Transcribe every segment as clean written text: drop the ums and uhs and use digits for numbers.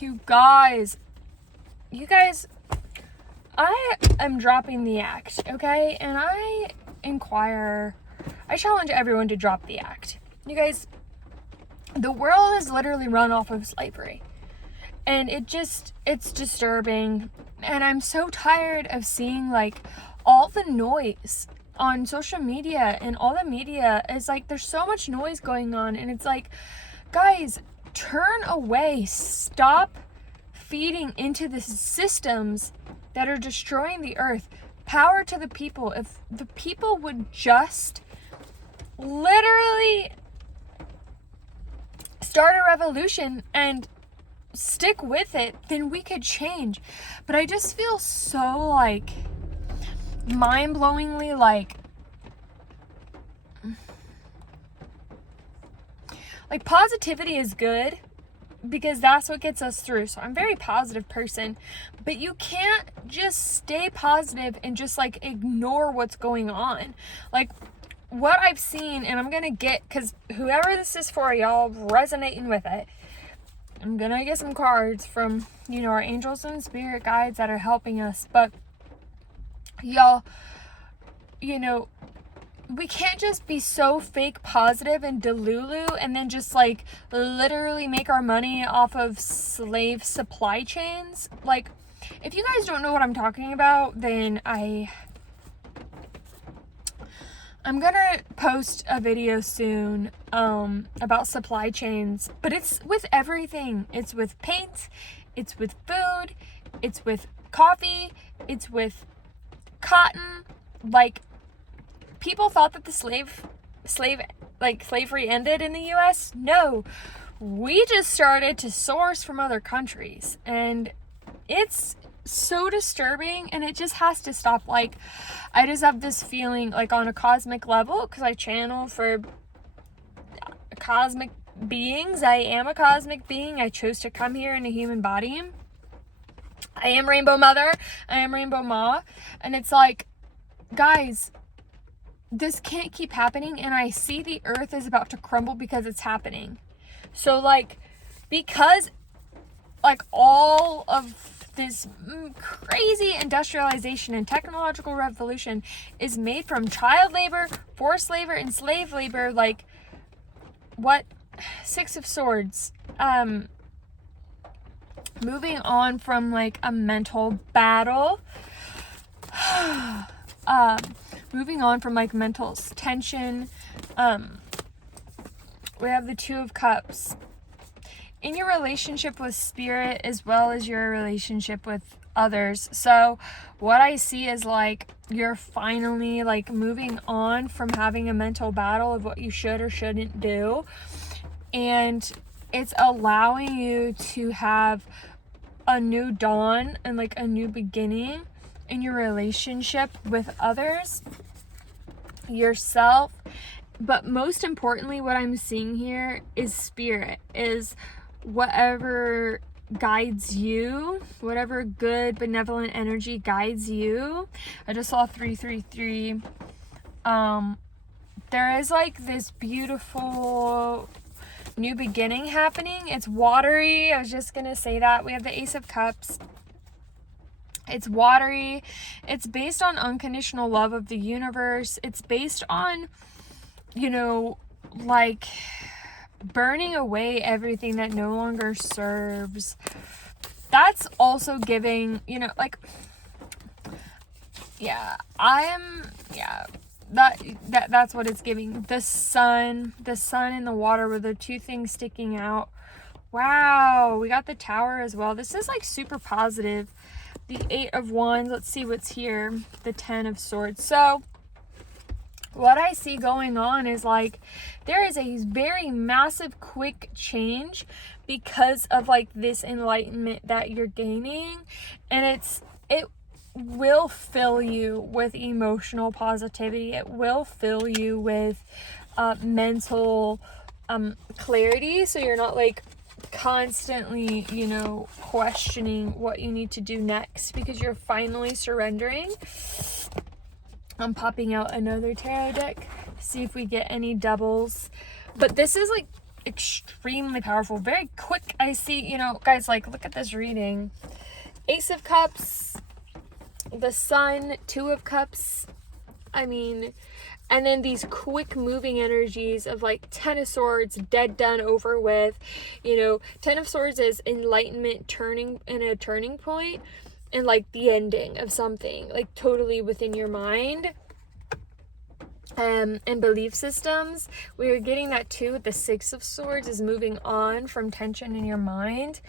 you guys, I am dropping the act, okay? And I challenge everyone to drop the act. You guys, the world is literally run off of slavery. And it's disturbing. And I'm so tired of seeing like all the noise on social media and all the media. Is like, there's so much noise going on. And it's like, guys, turn away. Stop feeding into the systems that are destroying the earth. Power to the people. If the people would just literally start a revolution and stick with it, then we could change. But I just feel so like mind-blowingly like positivity is good because that's what gets us through. So I'm a very positive person, but you can't just stay positive and just like ignore what's going on. Like what I've seen, and I'm gonna get, because whoever this is for, y'all resonating with it, I'm gonna get some cards from, you know, our angels and spirit guides that are helping us. But y'all, you know, we can't just be so fake positive and delulu and then just like literally make our money off of slave supply chains. Like, if you guys don't know what I'm talking about, then I'm gonna post a video soon about supply chains, but it's with everything. It's with paint, it's with food, it's with coffee, it's with cotton. Like, people thought that the slavery ended in the US. No, we just started to source from other countries, and it's so disturbing, and it just has to stop. Like, I just have this feeling like on a cosmic level, because I channel for cosmic beings. I am a cosmic being. I chose to come here in a human body. I am Rainbow Mother. I am Rainbow Ma. And it's like, guys, this can't keep happening, and I see the earth is about to crumble because it's happening. So like, because like all of this crazy industrialization and technological revolution is made from child labor, forced labor, and slave labor. Like, what? Six of Swords. Moving on from like a mental battle. Moving on from like mental tension. We have the Two of Cups. In your relationship with spirit as well as your relationship with others. So what I see is like, you're finally like moving on from having a mental battle of what you should or shouldn't do. And it's allowing you to have a new dawn and like a new beginning in your relationship with others, yourself. But most importantly, what I'm seeing here is spirit, is whatever guides you, whatever good benevolent energy guides you. I just saw 333. There is like this beautiful new beginning happening. It's watery. I was just gonna say that. We have the Ace of Cups. It's watery. It's based on unconditional love of the universe. It's based on, you know, like burning away everything that no longer serves. That's also giving, you know, like, yeah, that's what it's giving. The sun and the water were the two things sticking out. Wow, we got the Tower as well. This is like super positive. The Eight of Wands. Let's see what's here. The Ten of Swords. So what I see going on is like, there is a very massive quick change because of like this enlightenment that you're gaining, and it will fill you with emotional positivity. It will fill you with mental clarity, so you're not like constantly, you know, questioning what you need to do next, because you're finally surrendering. I'm popping out another tarot deck to see if we get any doubles. But this is like extremely powerful, very quick. I see, you know, guys, like, look at this reading. Ace of Cups, the Sun, Two of Cups. I mean, and then these quick moving energies of like Ten of Swords, dead, done, over with. You know, Ten of Swords is enlightenment, turning in a turning point, and like the ending of something, like totally within your mind. And belief systems. We are getting that too with the Six of Swords, is moving on from tension in your mind.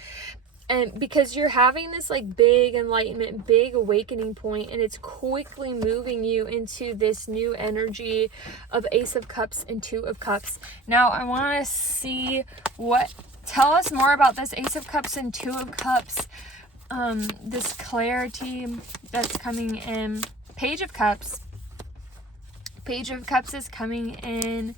And because you're having this like big enlightenment, big awakening point, and it's quickly moving you into this new energy of Ace of Cups and Two of Cups. Now I want to see tell us more about this Ace of Cups and Two of Cups. This clarity that's coming in. Page of Cups. Page of Cups is coming in.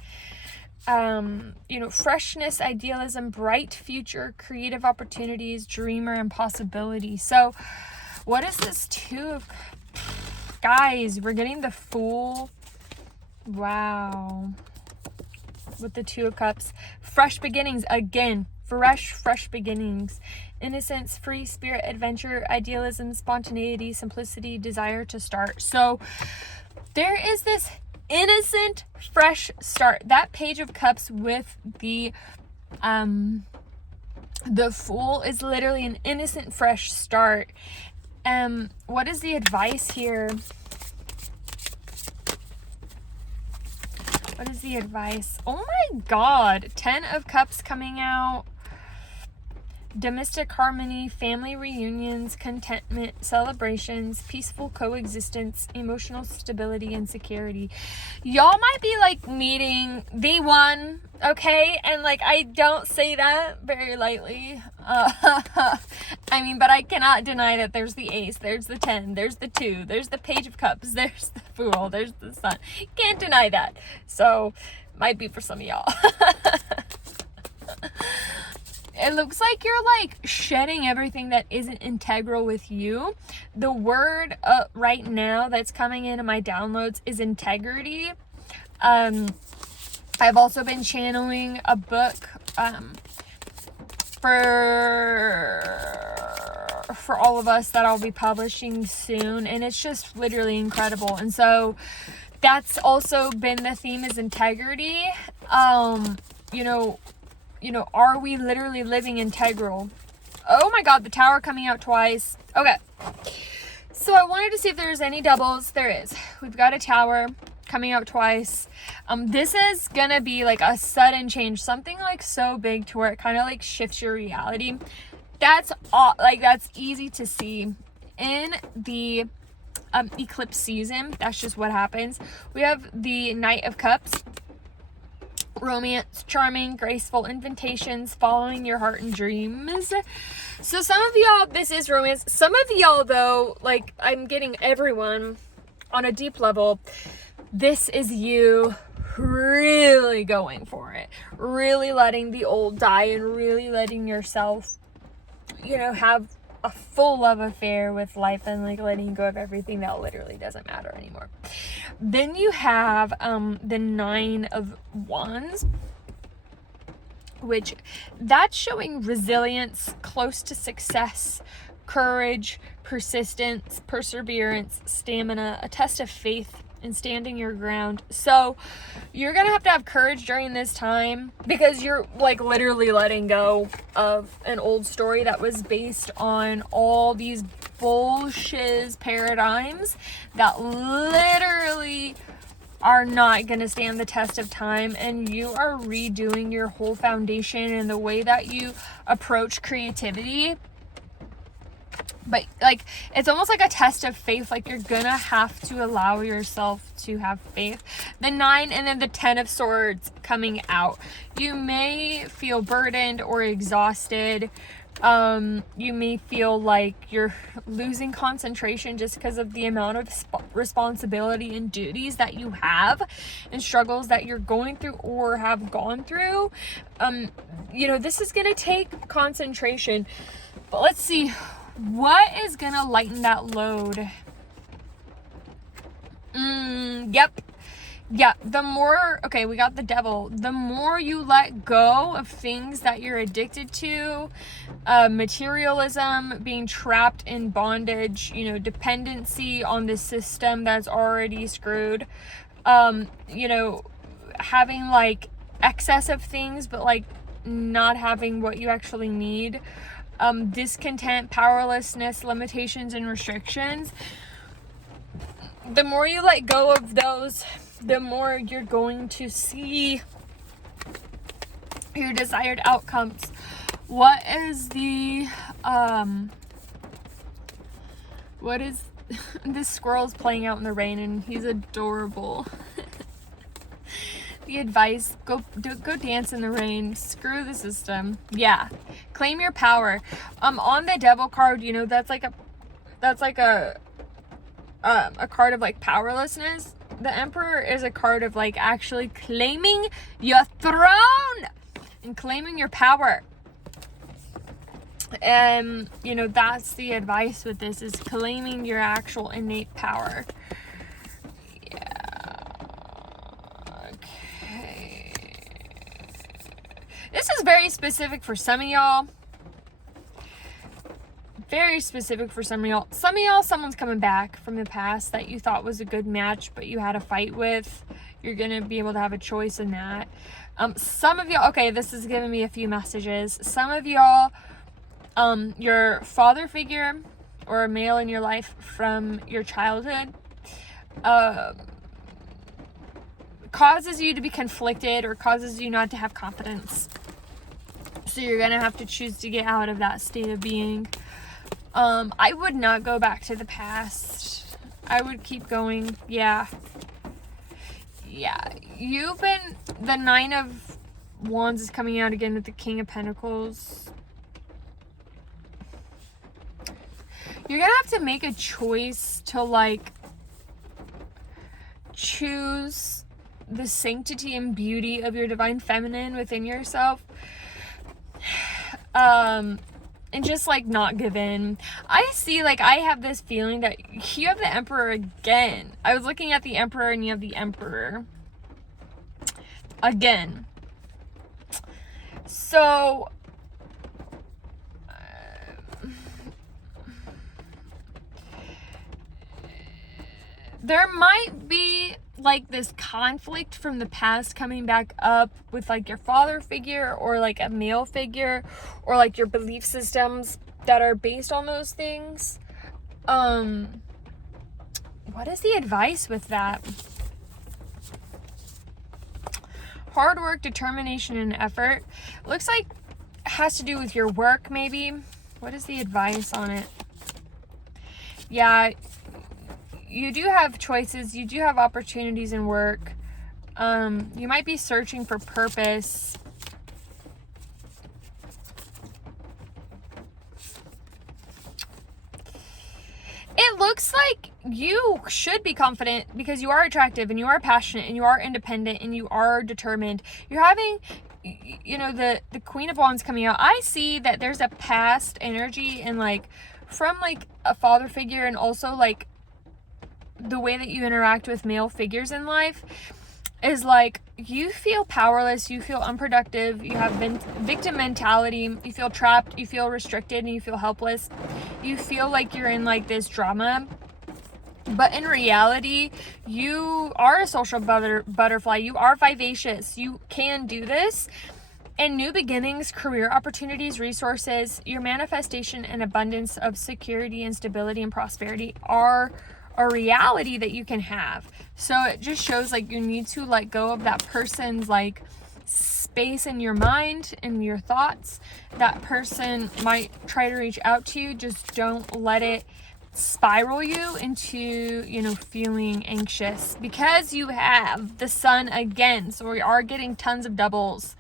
You know, freshness, idealism, bright future, creative opportunities, dreamer, and possibility. So what is this Two of... Guys, we're getting the Fool. Wow. With the Two of Cups. Fresh beginnings. Again, fresh beginnings. Innocence, free spirit, adventure, idealism, spontaneity, simplicity, desire to start. So there is this innocent fresh start. That Page of Cups with the Fool is literally an innocent fresh start. What is the advice here? What is the advice? Oh my God, Ten of Cups coming out. Domestic harmony, family reunions, contentment, celebrations, peaceful coexistence, emotional stability, and security. Y'all might be like meeting the one, okay? And like, I don't say that very lightly. I mean, but I cannot deny that there's the Ace, there's the 10, there's the 2, there's the Page of Cups, there's the Fool, there's the Sun. Can't deny that. So, might be for some of y'all. It looks like you're like shedding everything that isn't integral with you. The word right now that's coming into my downloads is integrity. I've also been channeling a book for all of us that I'll be publishing soon, and it's just literally incredible. And so that's also been the theme, is integrity. You know, are we literally living integral? Oh my God, the Tower coming out twice. Okay. So I wanted to see if there's any doubles. There is. We've got a Tower coming out twice. This is gonna be like a sudden change. Something like so big to where it kind of like shifts your reality. That's easy to see in the eclipse season. That's just what happens. We have the Knight of Cups. Romance, charming, graceful invitations, following your heart and dreams. So some of y'all, this is romance. Some of y'all though, like I'm getting everyone on a deep level, this is you really going for it. Really letting the old die and really letting yourself, you know, have a full love affair with life and like letting go of everything that literally doesn't matter anymore. Then you have the Nine of Wands, which that's showing resilience, close to success, courage, persistence, perseverance, stamina, a test of faith, and standing your ground. So you're gonna have to have courage during this time, because you're like literally letting go of an old story that was based on all these bullshit paradigms that literally are not gonna stand the test of time, and you are redoing your whole foundation and the way that you approach creativity. But like, it's almost like a test of faith. Like, you're gonna have to allow yourself to have faith. The 9 and then the 10 of Swords coming out. You may feel burdened or exhausted. You may feel like you're losing concentration just because of the amount of responsibility and duties that you have and struggles that you're going through or have gone through. You know, this is gonna take concentration. But let's see. What is gonna lighten that load? Yep. Yeah, the more, okay, we got the devil. The more you let go of things that you're addicted to, materialism, being trapped in bondage, you know, dependency on the system that's already screwed, you know, having like excess of things, but like not having what you actually need, discontent, powerlessness, limitations, and restrictions. The more you let go of those, the more you're going to see your desired outcomes. What is this squirrel's playing out in the rain and he's adorable. The advice, go dance in the rain, screw the system. Yeah, claim your power. On the devil card, you know, that's like a card of like powerlessness. The Emperor is a card of like actually claiming your throne and claiming your power. And you know, that's the advice with this, is claiming your actual innate power. Yeah. Okay. This is very specific for some of y'all. Very specific for some of y'all. Some of y'all, someone's coming back from the past that you thought was a good match, but you had a fight with. You're going to be able to have a choice in that. Some of y'all, okay, this is giving me a few messages. Some of y'all, your father figure or a male in your life from your childhood, causes you to be conflicted or causes you not to have confidence. So you're going to have to choose to get out of that state of being. I would not go back to the past. I would keep going. Yeah. You've been, the 9 of Wands is coming out again with the King of Pentacles. You're gonna have to make a choice to like choose the sanctity and beauty of your divine feminine within yourself. And just like not give in. I see, like, I have this feeling that you have the Emperor again. I was looking at the Emperor and you have the Emperor again. So there might be like this conflict from the past coming back up with like your father figure or like a male figure or like your belief systems that are based on those things. What is the advice with that? Hard work, determination, and effort. Looks like it has to do with your work, maybe. What is the advice on it? Yeah, you do have choices. You do have opportunities in work. You might be searching for purpose. It looks like you should be confident because you are attractive and you are passionate and you are independent and you are determined. You're having, you know, the Queen of Wands coming out. I see that there's a past energy and like from like a father figure and also like the way that you interact with male figures in life is like you feel powerless, you feel unproductive, you have victim mentality, you feel trapped, you feel restricted, and you feel helpless. You feel like you're in like this drama, but in reality you are a social butterfly. You are vivacious. You can do this. And new beginnings, career opportunities, resources, your manifestation and abundance of security and stability and prosperity are a reality that you can have. So it just shows like you need to let go of that person's like space in your mind and your thoughts. That person might try to reach out to you. Just don't let it spiral you into, you know, feeling anxious because you have the Sun again. So we are getting tons of doubles.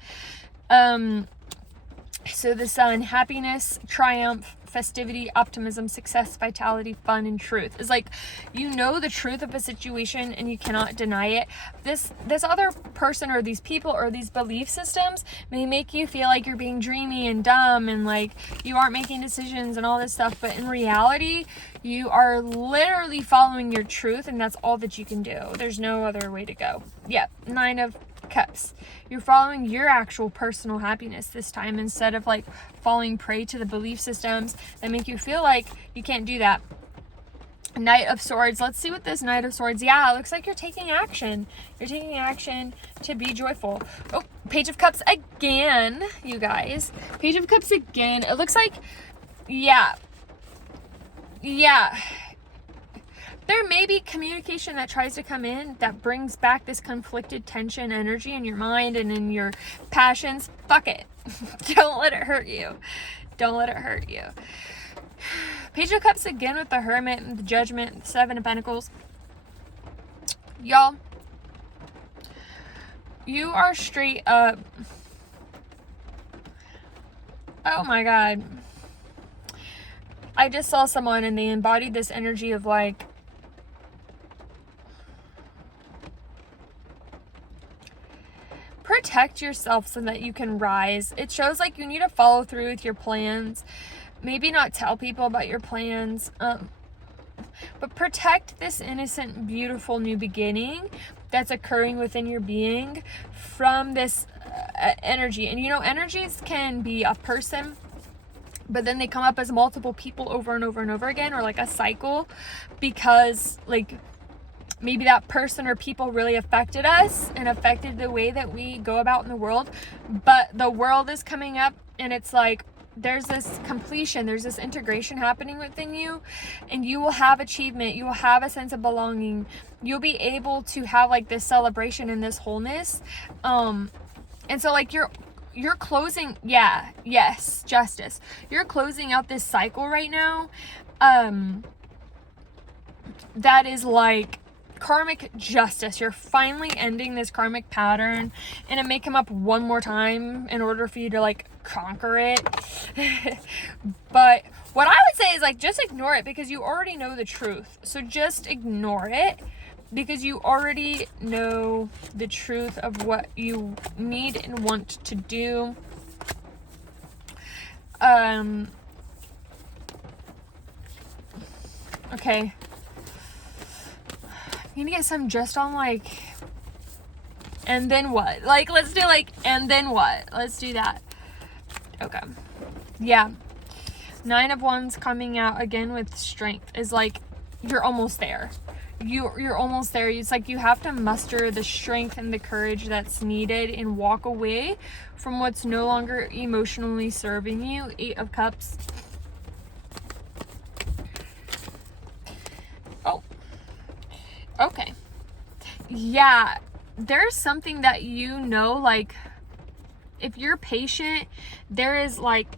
So the sun, happiness, triumph, festivity, optimism, success, vitality, fun, and truth. Is like, you know the truth of a situation and you cannot deny it. This other person or these people or these belief systems may make you feel like you're being dreamy and dumb and like you aren't making decisions and all this stuff, but in reality you are literally following your truth, and that's all that you can do. There's no other way to go. Yeah, 9 of Cups. You're following your actual personal happiness this time, instead of like falling prey to the belief systems that make you feel like you can't do that. Knight of Swords. Let's see what this Knight of Swords. Yeah, it looks like you're taking action. You're taking action to be joyful. Oh, Page of Cups again, you guys. Page of Cups again. It looks like, yeah. There may be communication that tries to come in that brings back this conflicted tension energy in your mind and in your passions. Fuck it. Don't let it hurt you. Don't let it hurt you. Page of Cups again with the Hermit and the Judgment, the 7 of Pentacles. Y'all, you are straight up. Oh my God. I just saw someone and they embodied this energy of like, protect yourself so that you can rise. It shows like you need to follow through with your plans. Maybe not tell people about your plans, but protect this innocent, beautiful new beginning that's occurring within your being from this energy. And you know, energies can be a person, but then they come up as multiple people over and over and over again, or like a cycle, because like maybe that person or people really affected us and affected the way that we go about in the world. But the world is coming up and it's like there's this completion, there's this integration happening within you, and you will have achievement, you will have a sense of belonging, you'll be able to have like this celebration and this wholeness. And so like you're closing, justice. You're closing out this cycle right now. That is like karmic justice. You're finally ending this karmic pattern, and it may come up one more time in order for you to like conquer it. But what I would say is like, just ignore it, because you already know the truth. So just ignore it, because you already know the truth of what you need and want to do. Okay. You need to get some just on like, and then what? Like, let's do like, and then what? Let's do that. Okay. Yeah. 9 of Wands coming out again with strength is like, you're almost there. You're almost there. It's like you have to muster the strength and the courage that's needed and walk away from what's no longer emotionally serving you. 8 of Cups. Oh. Okay. Yeah. There's something that you know, like, if you're patient, there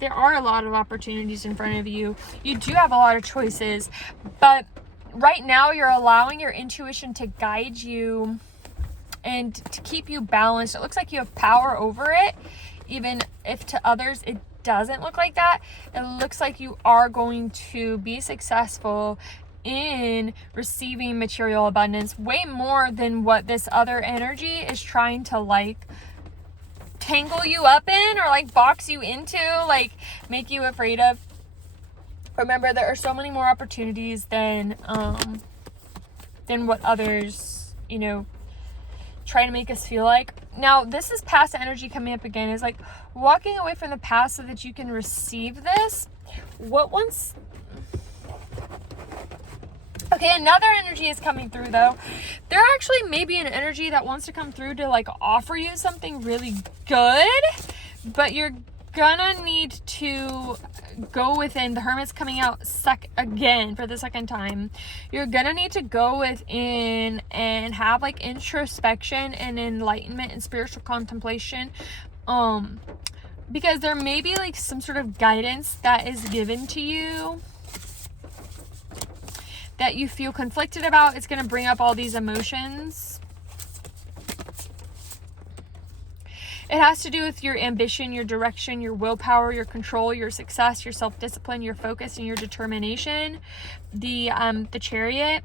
are a lot of opportunities in front of you. You do have a lot of choices, but right now you're allowing your intuition to guide you and to keep you balanced. It looks like you have power over it, even if to others it doesn't look like that. It looks like you are going to be successful in receiving material abundance, way more than what this other energy is trying to like tangle you up in, or like box you into, like make you afraid of. Remember, there are so many more opportunities than what others, you know, try to make us feel like. Now, this is past energy coming up again. Is like walking away from the past so that you can receive this. Okay, another energy is coming through though. There actually may be an energy that wants to come through to like offer you something really good, but you're gonna need to go within. The Hermit's coming out again for the second time. You're gonna need to go within and have like introspection and enlightenment and spiritual contemplation, because there may be like some sort of guidance that is given to you that you feel conflicted about. It's going to bring up all these emotions. It has to do with your ambition, your direction, your willpower, your control, your success, your self-discipline, your focus, and your determination. The Chariot.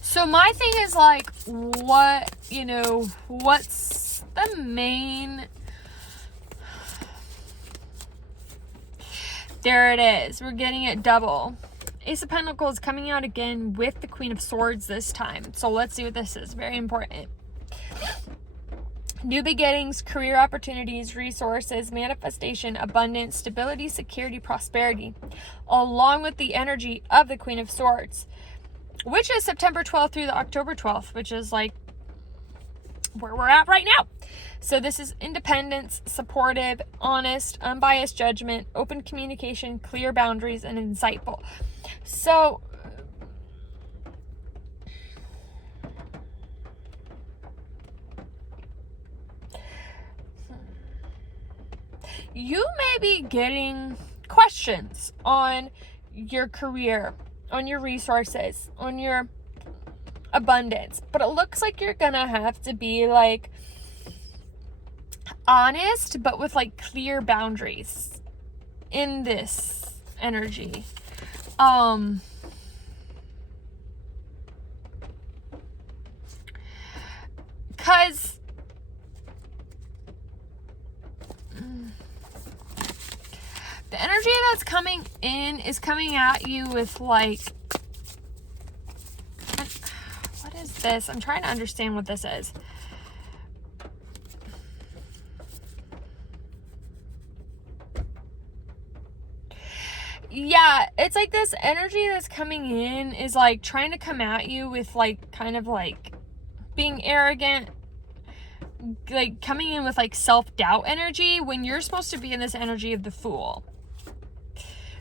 So my thing is like, what, what's the main... There it is. We're getting it double. Ace of Pentacles coming out again with the Queen of Swords this time. So let's see what this is. Very important. New beginnings, career opportunities, resources, manifestation, abundance, stability, security, prosperity. Along with the energy of the Queen of Swords, which is September 12th through the October 12th, which is like where we're at right now. So this is independence, supportive, honest, unbiased judgment, open communication, clear boundaries, and insightful. So you may be getting questions on your career, on your resources, on your abundance, but it looks like you're gonna have to be like honest, but with like clear boundaries in this energy. Cause the energy that's coming in is coming at you with like, what is this? I'm trying to understand what this is. Yeah, it's like this energy that's coming in is like trying to come at you with like kind of like being arrogant, like coming in with like self-doubt energy when you're supposed to be in this energy of the Fool.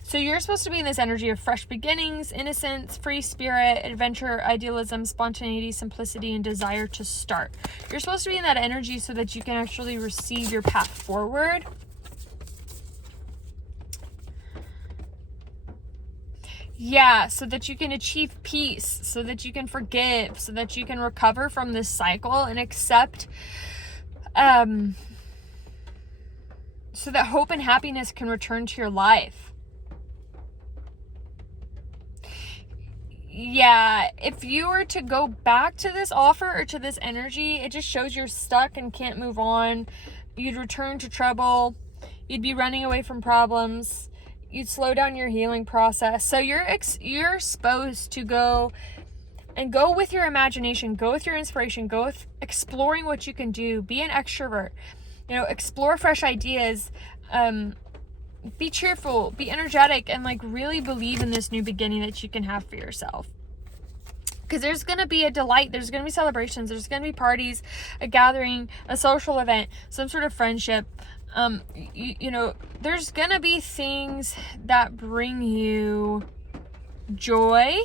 So you're supposed to be in this energy of fresh beginnings, innocence, free spirit, adventure, idealism, spontaneity, simplicity, and desire to start. You're supposed to be in that energy so that you can actually receive your path forward. Yeah, so that you can achieve peace, so that you can forgive, so that you can recover from this cycle and accept, so that hope and happiness can return to your life. Yeah, if you were to go back to this offer or to this energy, it just shows you're stuck and can't move on. You'd return to trouble. You'd be running away from problems. You'd slow down your healing process. So you're supposed to go with your imagination, go with your inspiration, go with exploring what you can do. Be an extrovert. Explore fresh ideas. Be cheerful, be energetic, and like really believe in this new beginning that you can have for yourself. Because there's going to be a delight, there's going to be celebrations, there's going to be parties, a gathering, a social event, some sort of friendship. There's going to be things that bring you joy.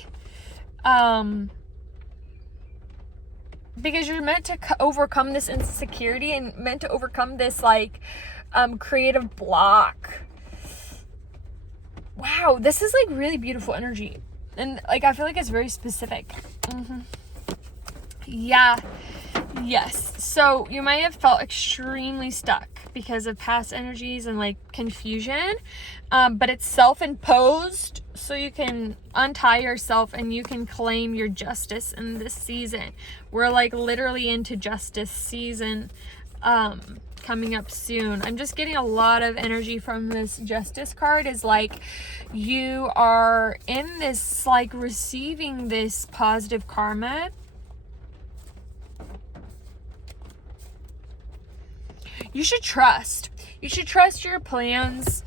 Because you're meant to overcome this insecurity and meant to overcome this like creative block. Wow, this is like really beautiful energy. And like, I feel like it's very specific. Yeah. Yes. So you might have felt extremely stuck because of past energies and like confusion. But it's self-imposed. So you can untie yourself and you can claim your justice in this season. We're like literally into justice season. Coming up soon. I'm just getting a lot of energy from this Justice card. Is like you are in this like receiving this positive karma. You should trust your plans,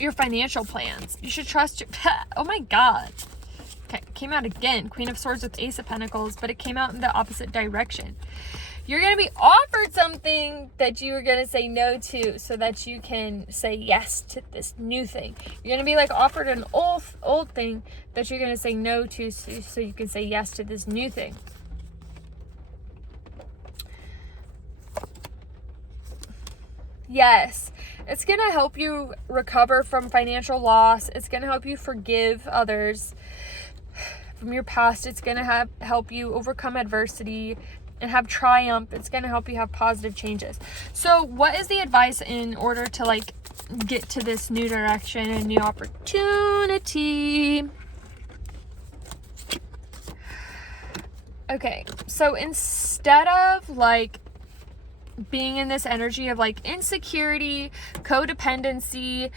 your financial plans. You should trust your oh my god. Okay, came out again. Queen of Swords with Ace of Pentacles, but it came out in the opposite direction. You're going to be offered something that you are going to say no to so that you can say yes to this new thing. You're going to be like offered an old thing that you're going to say no to so you can say yes to this new thing. Yes, it's going to help you recover from financial loss. It's going to help you forgive others from your past. It's going to help you overcome adversity and have triumph. It's going to help you have positive changes. So what is the advice in order to like get to this new direction and new opportunity? Okay, so instead of like being in this energy of like insecurity, codependency,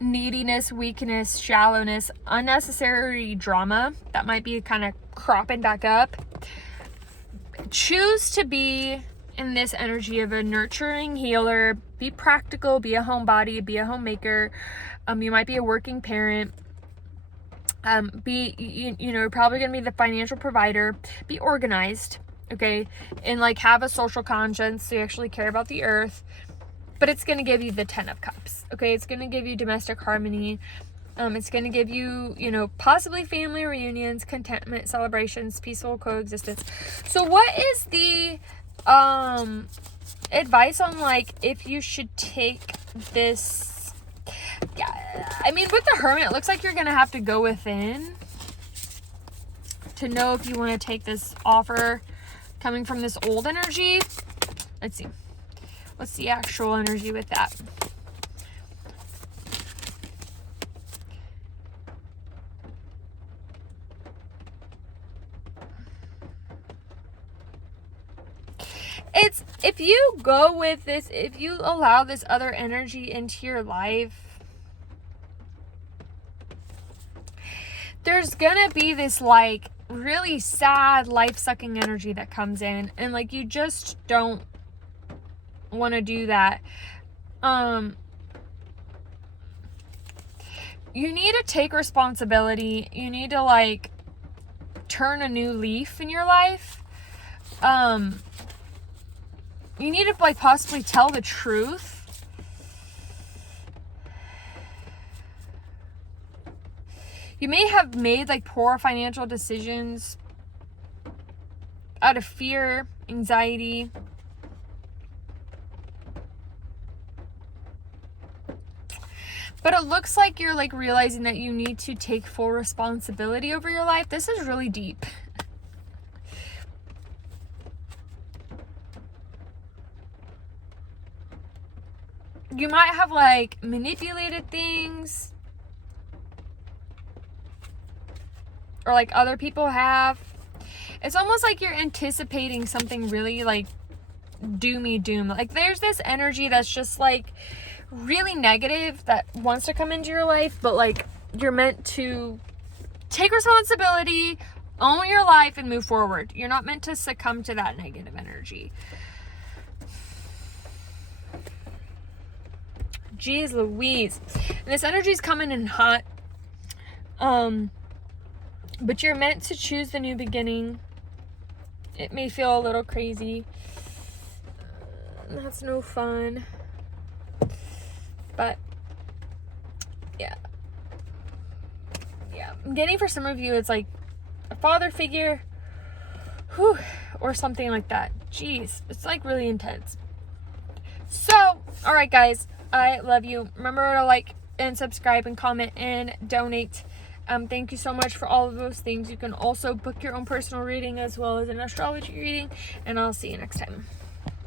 neediness, weakness, shallowness, unnecessary drama that might be kind of cropping back up, choose to be in this energy of a nurturing healer. Be practical, be a homebody, be a homemaker. You might be a working parent. You're probably going to be the financial provider. Be organized, okay? And like have a social conscience, so you actually care about the earth. But it's going to give you the 10 of Cups, okay? It's going to give you domestic harmony. It's going to give you, possibly family reunions, contentment, celebrations, peaceful coexistence. So what is the advice on like if you should take this? Yeah, I mean, with the Hermit, it looks like you're going to have to go within to know if you want to take this offer coming from this old energy. Let's see. What's the actual energy with that? It's, if you go with this, if you allow this other energy into your life, there's gonna be this like really sad life-sucking energy that comes in, and like you just don't want to do that. You need to take responsibility. You need to like turn a new leaf in your life. You need to like possibly tell the truth. You may have made like poor financial decisions out of fear, anxiety. But it looks like you're like realizing that you need to take full responsibility over your life. This is really deep. You might have like manipulated things, or like other people have. It's almost like you're anticipating something really like doomy doom. Like there's this energy that's just like really negative that wants to come into your life, but like you're meant to take responsibility, own your life, and move forward. You're not meant to succumb to that negative energy. Jeez Louise. And this energy is coming in hot. But you're meant to choose the new beginning. It may feel a little crazy. That's no fun. But yeah. I'm getting for some of you it's like a father figure, or something like that. Jeez, it's like really intense. So, all right, guys, I love you. Remember to like and subscribe and comment and donate. Thank you so much for all of those things. You can also book your own personal reading as well as an astrology reading, and I'll see you next time.